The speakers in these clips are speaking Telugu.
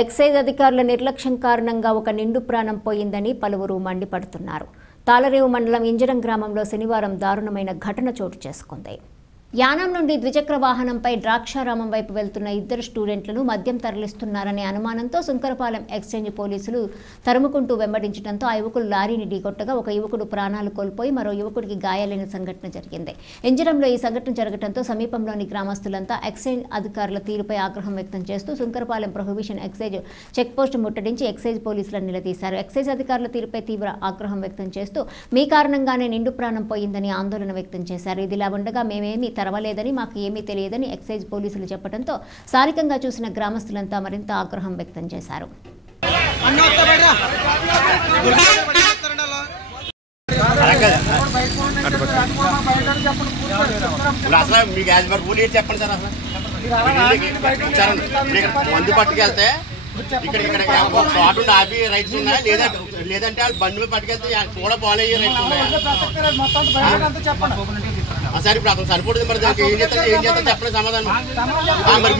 ఎక్సైజ్ అధికారుల నిర్లక్ష్యం కారణంగా ఒక నిండు ప్రాణం పోయిందని పలువురు మండిపడుతున్నారు. తాళరేవు మండలం ఇంజరం గ్రామంలో శనివారం దారుణమైన ఘటన చోటు చేసుకుంది. యానం నుండి ద్విచక్ర వాహనంపై ద్రాక్షారామం వైపు వెళ్తున్న ఇద్దరు స్టూడెంట్లను మద్యం తరలిస్తున్నారనే అనుమానంతో సుంకరపాలెం ఎక్స్చేంజ్ పోలీసులు తరుముకుంటూ వెంబడించడంతో ఆ యువకులు లారీని ఢీకొట్టగా ఒక యువకుడు ప్రాణాలు కోల్పోయి మరో యువకుడికి గాయాలైన సంఘటన జరిగింది. ఇంజరంలో ఈ సంఘటన జరగడంతో సమీపంలోని గ్రామస్తులంతా ఎక్సైజ్ అధికారుల తీరుపై ఆగ్రహం వ్యక్తం చేస్తూ సుంకరపాలెం ప్రొహిబిషన్ ఎక్సైజ్ చెక్పోస్ట్ ముట్టడించి ఎక్సైజ్ పోలీసులను నిలదీశారు. ఎక్సైజ్ అధికారుల తీరుపై తీవ్ర ఆగ్రహం వ్యక్తం చేస్తూ మీ కారణంగానే నిండు ప్రాణం పోయిందని ఆందోళన వ్యక్తం చేశారు. ఇదిలా ఉండగా మేమేమీ తరవలేదని మాకు ఏమీ తెలియదని ఎక్సైజ్ పోలీసులు చెప్పడంతో స్థానికంగా చూసిన గ్రామస్తులంతా మరింత ఆగ్రహం వ్యక్తం చేశారు. మందు పట్టుకెళ్తే ఇక్కడ తోట ఆపి రైట్స్ ఉన్నాయి లేదంటే వాళ్ళు బండి పట్టుకెళ్తే కూడా బాలయ్యే రైట్స్ ఉన్నాయి. సరే ఇప్పుడు అతను సరిపోతుంది మరి దానికి ఏం చేస్తా చెప్పలేదు సమాధానం. మరి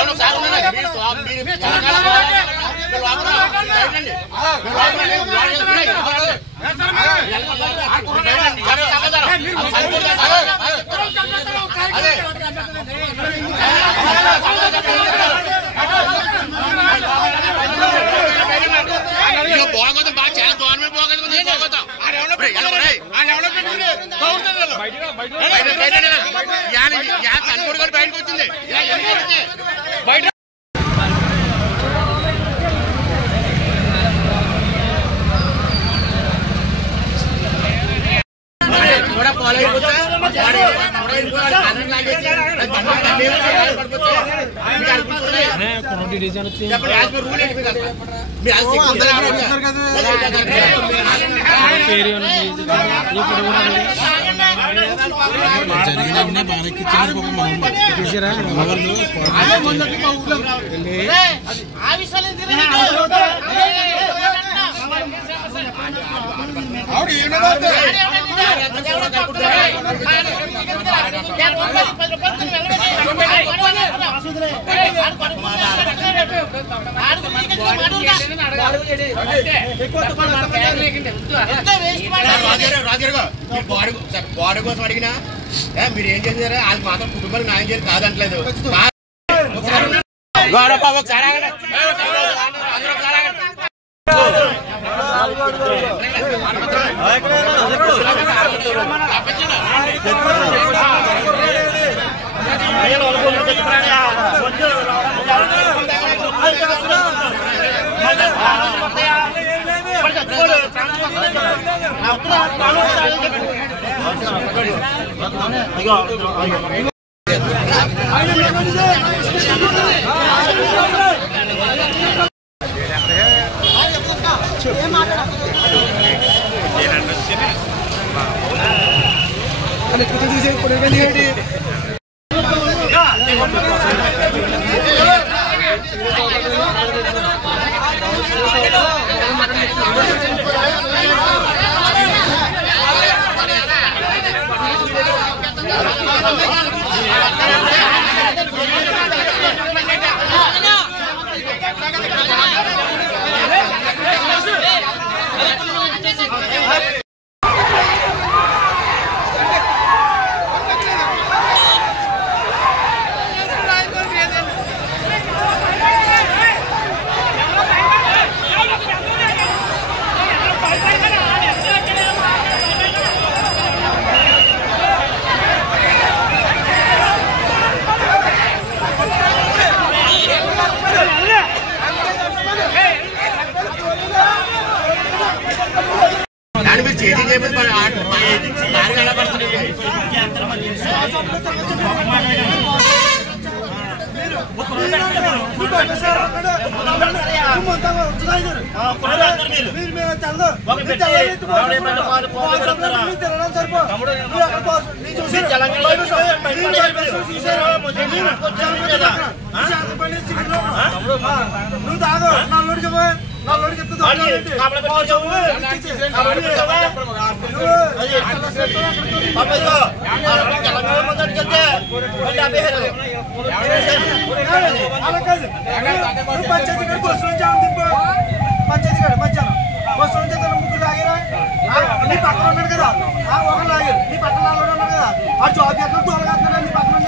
ఒకసారి పోగొద్దాం బాగా చాలా దూరమే పోగొద్దాం చనిపోడు బయటకు వచ్చింది. కూడా ఫాలో అయిపోతే బాడీ కోసం అడిగినా మీరు ఏం చేసినారా వాళ్ళకి మాత్రం కుటుంబానికి న్యాయం చేయాలి కాదంటలేదు. బస్సు నుంచి ముగ్గురు లాగారా నీ పక్కన ఉన్నాడు కదా ఒకరు లాగారు నీ పక్కన లాగా ఉన్నాడు కదా ఆ జాబ్ ఎక్కడ తోలగలుగుతున్నాడు నీ పక్కన